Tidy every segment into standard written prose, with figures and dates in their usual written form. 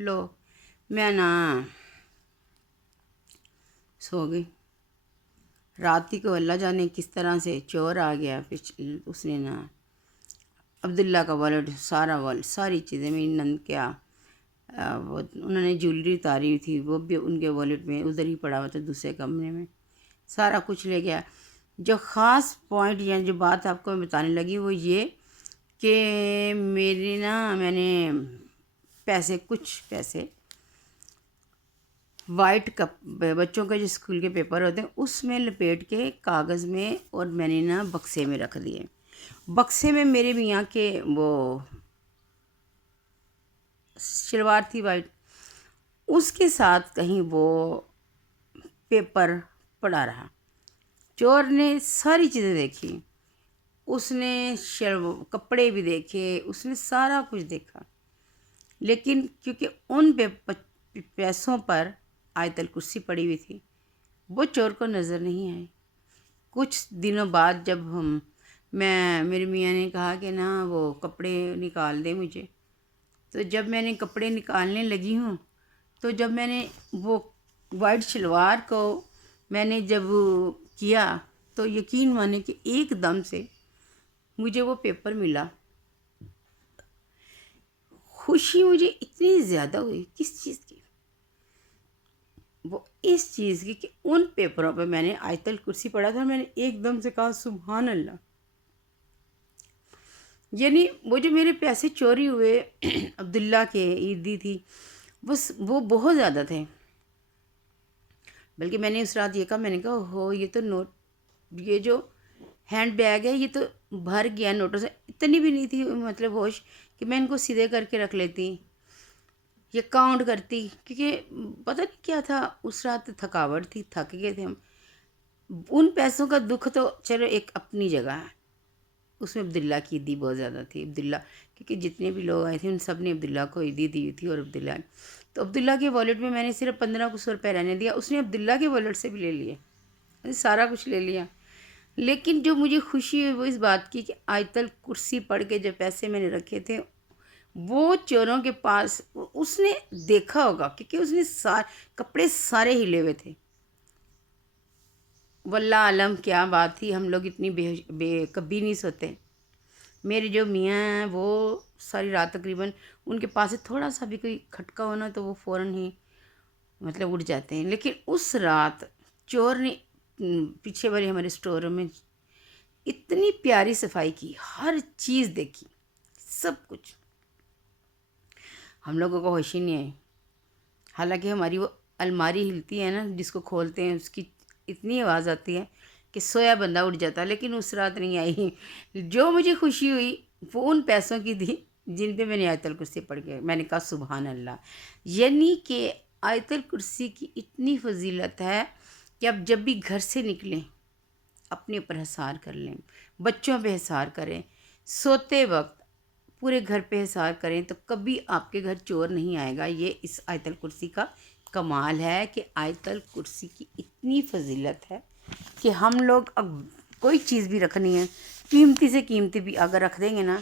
لو میں نا سو گئی. رات ہی کو اللہ جانے کس طرح سے چور آ گیا. اس نے نا عبداللہ کا والٹ، سارا والٹ، ساری چیزیں، میری نند کیا وہ انہوں نے جویلری اتاری تھی وہ بھی ان کے والٹ میں ادھر ہی پڑا ہوا تھا دوسرے کمرے میں، سارا کچھ لے گیا. جو خاص پوائنٹ یا جو بات آپ کو میں بتانے لگی وہ یہ کہ میں نے کچھ پیسے وائٹ کپ بچوں کے جو اسکول کے پیپر ہوتے ہیں اس میں لپیٹ کے کاغذ میں، اور میں نے نا بکسے میں رکھ دیے. بکسے میں میرے میاں کے وہ شلوار تھی وائٹ، اس کے ساتھ کہیں وہ پیپر پڑا رہا. چور نے ساری چیزیں دیکھی، اس نے کپڑے بھی دیکھے، اس نے سارا کچھ دیکھا، لیکن کیونکہ ان پیسوں پر آیت الکرسی پڑی ہوئی تھی وہ چور کو نظر نہیں آئی. کچھ دنوں بعد جب میرے میاں نے کہا کہ نا وہ کپڑے نکال دے مجھے، تو جب میں نے کپڑے نکالنے لگی ہوں تو جب میں نے وہ وائٹ شلوار کو میں نے جب کیا تو یقین مانے کہ ایک دم سے مجھے وہ پیپر ملا. خوشی مجھے اتنی زیادہ ہوئی. کس چیز کی؟ وہ اس چیز کی کہ ان پیپروں پہ میں نے آیت الکرسی پڑھا تھا. میں نے ایک دم سے کہا سبحان اللہ. یعنی وہ جو میرے پیسے چوری ہوئے عبداللہ کے عیدی تھی بس وہ بہت زیادہ تھے. بلکہ میں نے اس رات یہ کہا، میں نے کہا ہو یہ تو یہ جو ہینڈ بیگ ہے یہ تو بھر گیا نوٹوں سے. اتنی بھی نہیں تھی مطلب ہوش کہ میں ان کو سیدھے کر کے رکھ لیتی یا کاؤنٹ کرتی، کیونکہ پتہ نہیں کیا تھا اس رات، تھکاوٹ تھی، تھک گئے تھے ہم. ان پیسوں کا دکھ تو چلو ایک اپنی جگہ ہے، اس میں عبداللہ کی عیدی بہت زیادہ تھی. عبداللہ کیونکہ جتنے بھی لوگ آئے تھے ان سب نے عبداللہ کو عیدی دی تھی، اور عبداللہ تو عبداللہ کے والٹ میں میں نے صرف 1500 روپے رہنے دیا. اس نے عبداللہ کے والٹ سے بھی لے لیے، سارا کچھ لے لیا. لیکن جو مجھے خوشی ہوئی وہ اس بات کی کہ آیت الکرسی پڑھ کے جو پیسے میں نے رکھے تھے وہ چوروں کے پاس اس نے دیکھا ہوگا، کیونکہ اس نے کپڑے سارے ہلے ہوئے تھے. واللہ عالم کیا بات تھی. ہم لوگ اتنی بے کبھی نہیں سوتے. میرے جو میاں ہیں وہ ساری رات تقریباً ان کے پاس سے تھوڑا سا بھی کوئی کھٹکا ہونا تو وہ فوراً ہی مطلب اٹھ جاتے ہیں. لیکن اس رات چور نے پیچھے والے ہمارے اسٹور میں اتنی پیاری صفائی کی، ہر چیز دیکھی، سب کچھ. ہم لوگوں کو ہوش ہی نہیں آئی. حالانکہ ہماری وہ الماری ہلتی ہے نا جس کو کھولتے ہیں، اس کی اتنی آواز آتی ہے کہ سویا بندہ اٹھ جاتا، لیکن اس رات نہیں آئی. جو مجھے خوشی ہوئی وہ ان پیسوں کی تھی جن پہ میں نے آیت الکرسی پڑھ کے میں نے کہا سبحان اللہ. یعنی کہ آیت الکرسی کی اتنی فضیلت ہے کہ اب جب بھی گھر سے نکلیں اپنے اوپر حصار کر لیں، بچوں پہ حصار کریں، سوتے وقت پورے گھر پہ حصار کریں تو کبھی آپ کے گھر چور نہیں آئے گا. یہ اس آیت الکرسی کا کمال ہے کہ آیت الکرسی کی اتنی فضیلت ہے کہ ہم لوگ اب کوئی چیز بھی رکھنی ہے، قیمتی سے قیمتی بھی اگر رکھ دیں گے نا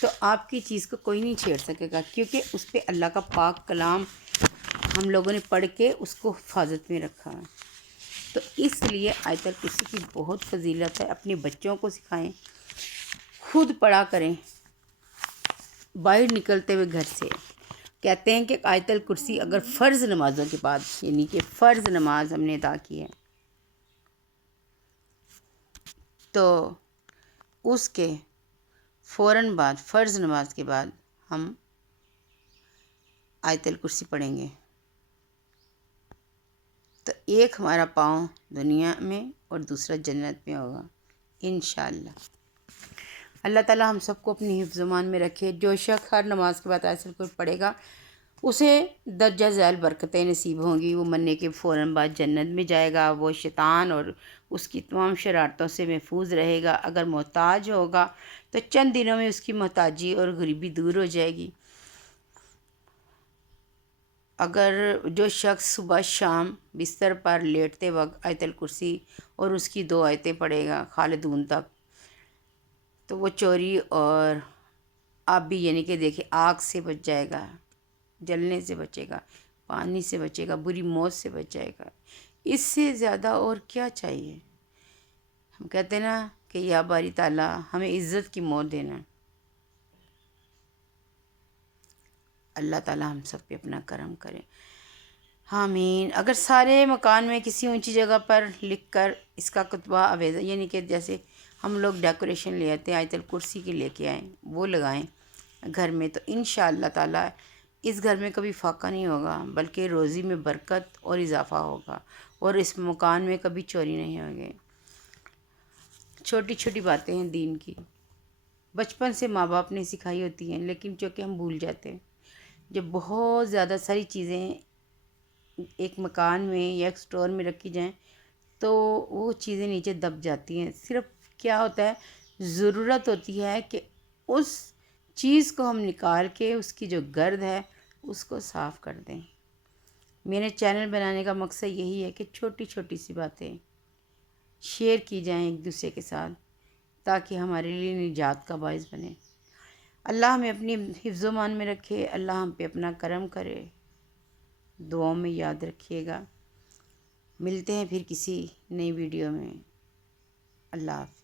تو آپ کی چیز کو کوئی نہیں چھیڑ سکے گا، کیونکہ اس پہ اللہ کا پاک کلام ہم لوگوں نے پڑھ کے اس کو حفاظت میں رکھا ہے. تو اس لیے آیت الکرسی کی بہت فضیلت ہے. اپنے بچوں کو سکھائیں، خود پڑھا کریں. باہر نکلتے ہوئے گھر سے کہتے ہیں کہ آیت الکرسی اگر فرض نمازوں کے بعد، یعنی کہ فرض نماز ہم نے ادا کی ہے تو اس کے فوراً بعد، فرض نماز کے بعد ہم آیت الکرسی پڑھیں گے تو ایک ہمارا پاؤں دنیا میں اور دوسرا جنت میں ہوگا انشاءاللہ. اللہ تعالیٰ ہم سب کو اپنی حفظ و امان میں رکھے. جو شخص ہر نماز کے بعد آیت الکرسی پڑھے گا اسے درجہ ذیل برکتیں نصیب ہوں گی. وہ مرنے کے فوراً بعد جنت میں جائے گا. وہ شیطان اور اس کی تمام شرارتوں سے محفوظ رہے گا. اگر محتاج ہوگا تو چند دنوں میں اس کی محتاجی اور غریبی دور ہو جائے گی. اگر جو شخص صبح شام بستر پر لیٹتے وقت آیت الکرسی اور اس کی 2 آیتیں پڑھے گا خالدون تک تو وہ چوری اور آپ بھی یعنی کہ دیکھیں آگ سے بچ جائے گا. جلنے سے بچے گا، پانی سے بچے گا، بری موت سے بچائے گا۔ اس سے زیادہ اور کیا چاہیے؟ ہم کہتے ہیں نا کہ یا باری تعالیٰ ہمیں عزت کی موت دینا۔ اللہ تعالیٰ ہم سب پہ اپنا کرم کرے، آمین۔ اگر سارے مکان میں کسی اونچی جگہ پر لکھ کر اس کا کتبہ آویزہ، یعنی کہ جیسے ہم لوگ ڈیکوریشن لے آتے ہیں آیت الکرسی کی لے کے آئیں، وہ لگائیں گھر میں، تو انشاءاللہ تعالیٰ اس گھر میں کبھی فاقہ نہیں ہوگا، بلکہ روزی میں برکت اور اضافہ ہوگا، اور اس مکان میں کبھی چوری نہیں ہوگی۔ چھوٹی چھوٹی باتیں ہیں دین کی، بچپن سے ماں باپ نے سکھائی ہوتی ہیں، لیکن چونکہ ہم بھول جاتے ہیں۔ جب بہت زیادہ ساری چیزیں ایک مکان میں یا ایک اسٹور میں رکھی جائیں تو وہ چیزیں نیچے دب جاتی ہیں۔ صرف کیا ہوتا ہے، ضرورت ہوتی ہے کہ اس چیز کو ہم نکال کے اس کی جو گرد ہے اس کو صاف کر دیں۔ میرے چینل بنانے کا مقصد یہی ہے کہ چھوٹی چھوٹی سی باتیں شیئر کی جائیں ایک دوسرے کے ساتھ، تاکہ ہمارے لیے نجات کا باعث بنے۔ اللہ ہمیں اپنی حفظ و امان میں رکھے، اللہ ہم پہ اپنا کرم کرے۔ دعاؤں میں یاد رکھیے گا۔ ملتے ہیں پھر کسی نئی ویڈیو میں۔ اللہ حافظ۔